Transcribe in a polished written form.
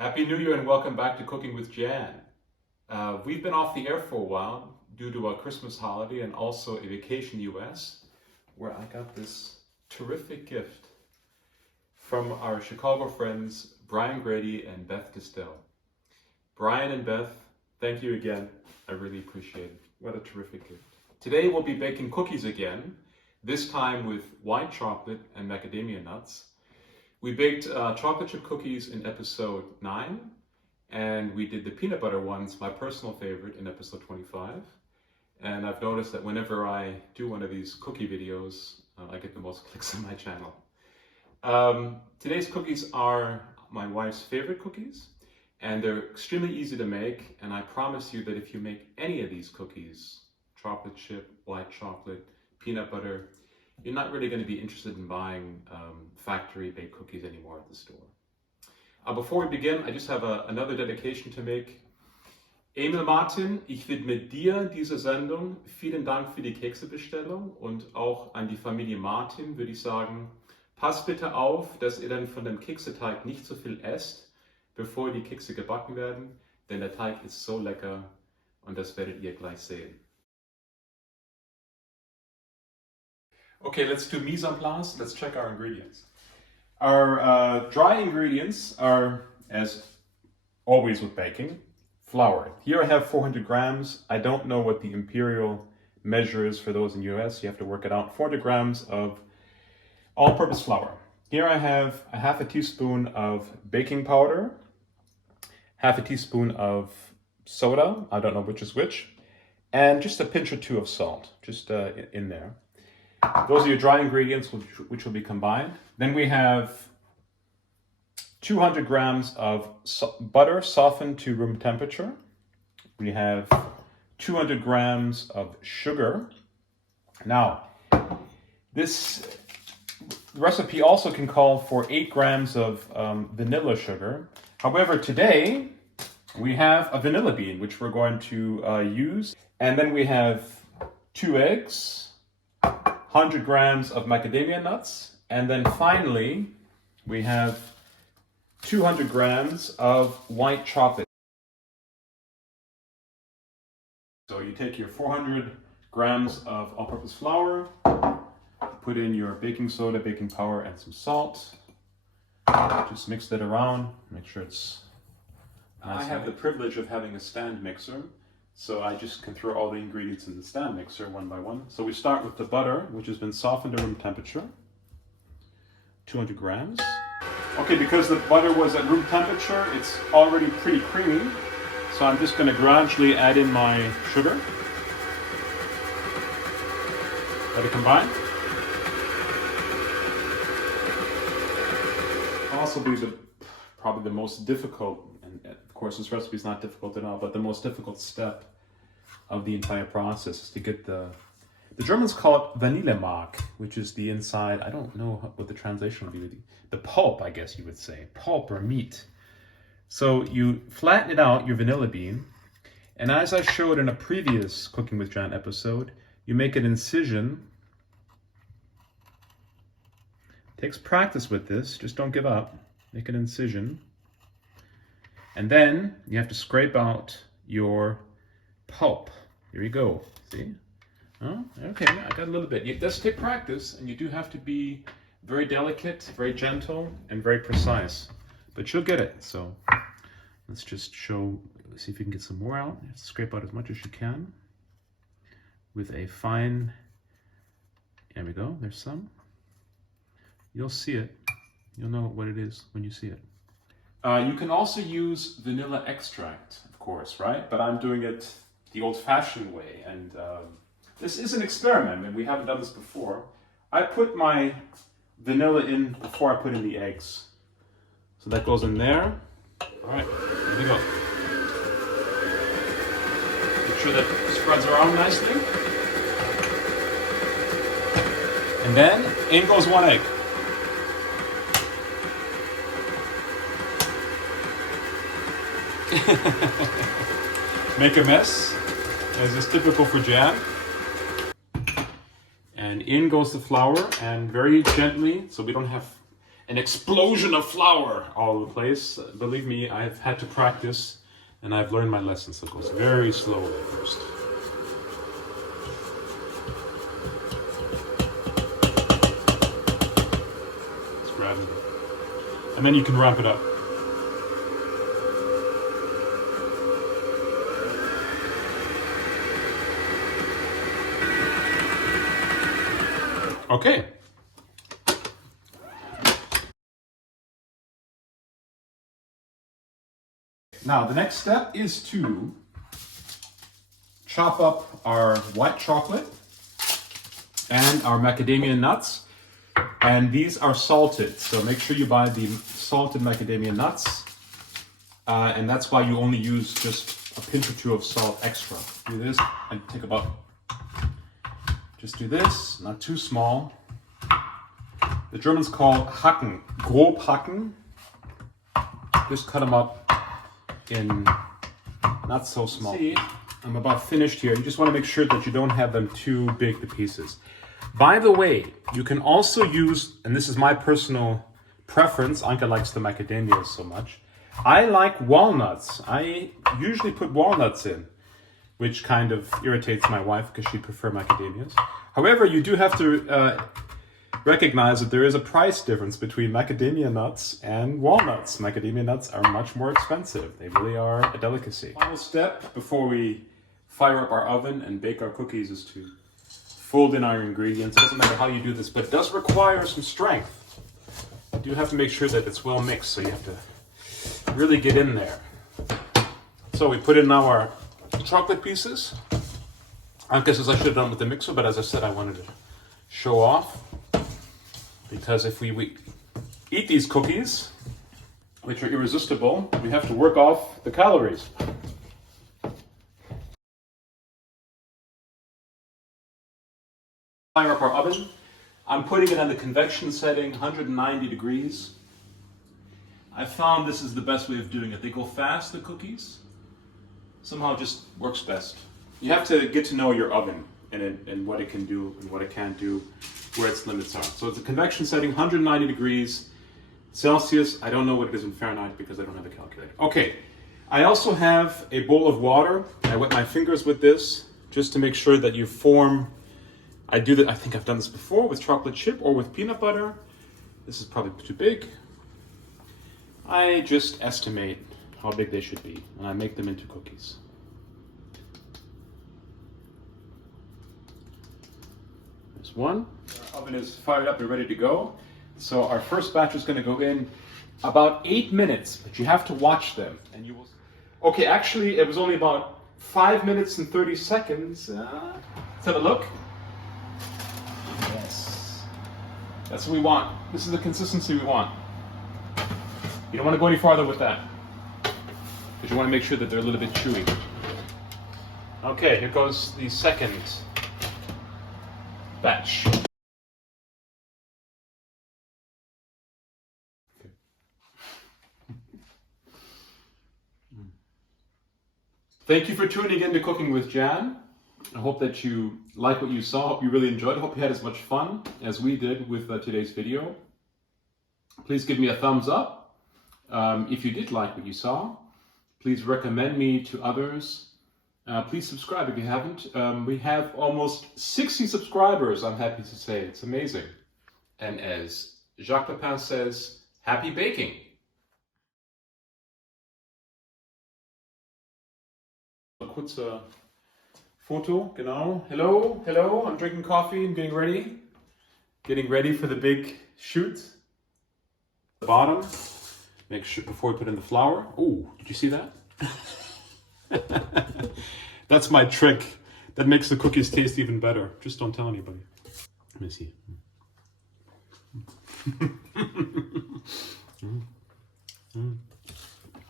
Happy New Year and welcome back to Cooking with Jan. We've been off the air for a while due to a Christmas holiday and also a vacation in the US, where I got this terrific gift from our Chicago friends Brian Grady and Beth Distel. Brian and Beth, thank you again. I really appreciate it. What a terrific gift. Today we'll be baking cookies again, this time with white chocolate and macadamia nuts. We baked chocolate chip cookies in episode 9, and we did the peanut butter ones, my personal favorite, in episode 25. And I've noticed that whenever I do one of these cookie videos, I get the most clicks on my channel. Today's cookies are my wife's favorite cookies, and they're extremely easy to make. And I promise you that if you make any of these cookies, chocolate chip, white chocolate, peanut butter, you're not really going to be interested in buying factory baked cookies anymore at the store. Before we begin, I just have another dedication to make. Emil Martin, ich widme dir diese Sendung. Vielen Dank für die Keksebestellung und auch an die Familie Martin würde ich sagen, passt bitte auf, dass ihr dann von dem Kekseteig nicht so viel esst, bevor die Kekse gebacken werden, denn der Teig ist so lecker und das werdet ihr gleich sehen. Okay, let's do mise en place. Let's check our ingredients. Our dry ingredients are, as always with baking, flour. Here I have 400 grams. I don't know what the imperial measure is for those in the US. You have to work it out. 400 grams of all-purpose flour. Here I have a half a teaspoon of baking powder, half a teaspoon of soda, I don't know which is which, and just a pinch or two of salt, just in there. Those are your dry ingredients which will be combined. Then we have 200 grams of butter softened to room temperature. We have 200 grams of sugar. Now, this recipe also can call for 8 grams of vanilla sugar. However, today we have a vanilla bean, which we're going to use. And then we have 2 eggs, 100 grams of macadamia nuts, and then finally we have 200 grams of white chocolate. So you take your 400 grams of all-purpose flour, put in your baking soda, baking powder, and some salt. Just mix that around, make sure it's nice. I have the privilege of having a stand mixer, so I just can throw all the ingredients in the stand mixer one by one. So we start with the butter, which has been softened to room temperature, 200 grams. Okay, because the butter was at room temperature, it's already pretty creamy. So I'm just going to gradually add in my sugar. Let it combine. Also be probably the most difficult, and of course this recipe is not difficult at all, but the most difficult step of the entire process is to get the Germans call it Vanillemark, which is the inside, I don't know what the translation would be, the pulp, I guess you would say, pulp or meat. So you flatten it out, your vanilla bean, and as I showed in a previous Cooking with Jan episode, you make an incision. Takes practice with this, just don't give up. Make an incision. And then you have to scrape out your pulp. Here you go, see? Oh, okay, I got a little bit. It does take practice, and you do have to be very delicate, very gentle, and very precise. But you'll get it, so let's just see if you can get some more out. Scrape out as much as you can with a fine, there we go, there's some. You'll see it. You'll know what it is when you see it. You can also use vanilla extract, of course, right? But I'm doing it the old-fashioned way, and this is an experiment, and we haven't done this before. I put my vanilla in before I put in the eggs. So that goes in there. All right, here we go. Make sure that it spreads around nicely. And then in goes 1 egg. Make a mess, as is typical for Jan. And in goes the flour, and very gently, so we don't have an explosion of flour all over the place. Believe me, I've had to practice and I've learned my lesson, so it goes very slowly first. Just grab it. And then you can wrap it up. Okay. Now the next step is to chop up our white chocolate and our macadamia nuts. And these are salted, so make sure you buy the salted macadamia nuts. And that's why you only use just a pinch or two of salt extra. Do this and take about, just do this, not too small. The Germans call hacken, grob hacken. Just cut them up in not so small. See, I'm about finished here. You just want to make sure that you don't have them too big, the pieces. By the way, you can also use, and this is my personal preference, Anke likes the macadamia so much. I like walnuts. I usually put walnuts in, which kind of irritates my wife because she prefers macadamias. However, you do have to recognize that there is a price difference between macadamia nuts and walnuts. Macadamia nuts are much more expensive. They really are a delicacy. Final step before we fire up our oven and bake our cookies is to fold in our ingredients. It doesn't matter how you do this, but it does require some strength. You do have to make sure that it's well mixed, so you have to really get in there. So we put in now our chocolate pieces. I guess I should have done with the mixer, but as I said, I wanted to show off. Because if we eat these cookies, which are irresistible, we have to work off the calories. Fire up our oven. I'm putting it on the convection setting, 190 degrees. I found this is the best way of doing it. They go fast, the cookies. Somehow it just works best. You have to get to know your oven and what it can do and what it can't do, where its limits are. So it's a convection setting, 190 degrees Celsius. I don't know what it is in Fahrenheit because I don't have a calculator. Okay, I also have a bowl of water. I wet my fingers with this just to make sure that you form. I do that. I think I've done this before with chocolate chip or with peanut butter. This is probably too big. I just estimate how big they should be, and I make them into cookies. There's one. Our oven is fired up and ready to go. So our first batch is going to go in about 8 minutes, but you have to watch them, and you will. Okay, actually, it was only about 5 minutes and 30 seconds. Let's have a look. Yes, that's what we want. This is the consistency we want. You don't want to go any farther with that, because you want to make sure that they're a little bit chewy. Okay, here goes the second batch. Thank you for tuning in to Cooking with Jan. I hope that you like what you saw. I hope you really enjoyed it. I hope you had as much fun as we did with today's video. Please give me a thumbs up. If you did like what you saw, please recommend me to others. Please subscribe if you haven't. We have almost 60 subscribers, I'm happy to say. It's amazing. And as Jacques Pepin says, happy baking. A kurze Foto, genau. Hello, hello, I'm drinking coffee, I'm getting ready. Getting ready for the big shoot. The bottom, make sure before we put in the flour. Oh, did you see that? That's my trick. That makes the cookies taste even better. Just don't tell anybody. Let me see. Mm.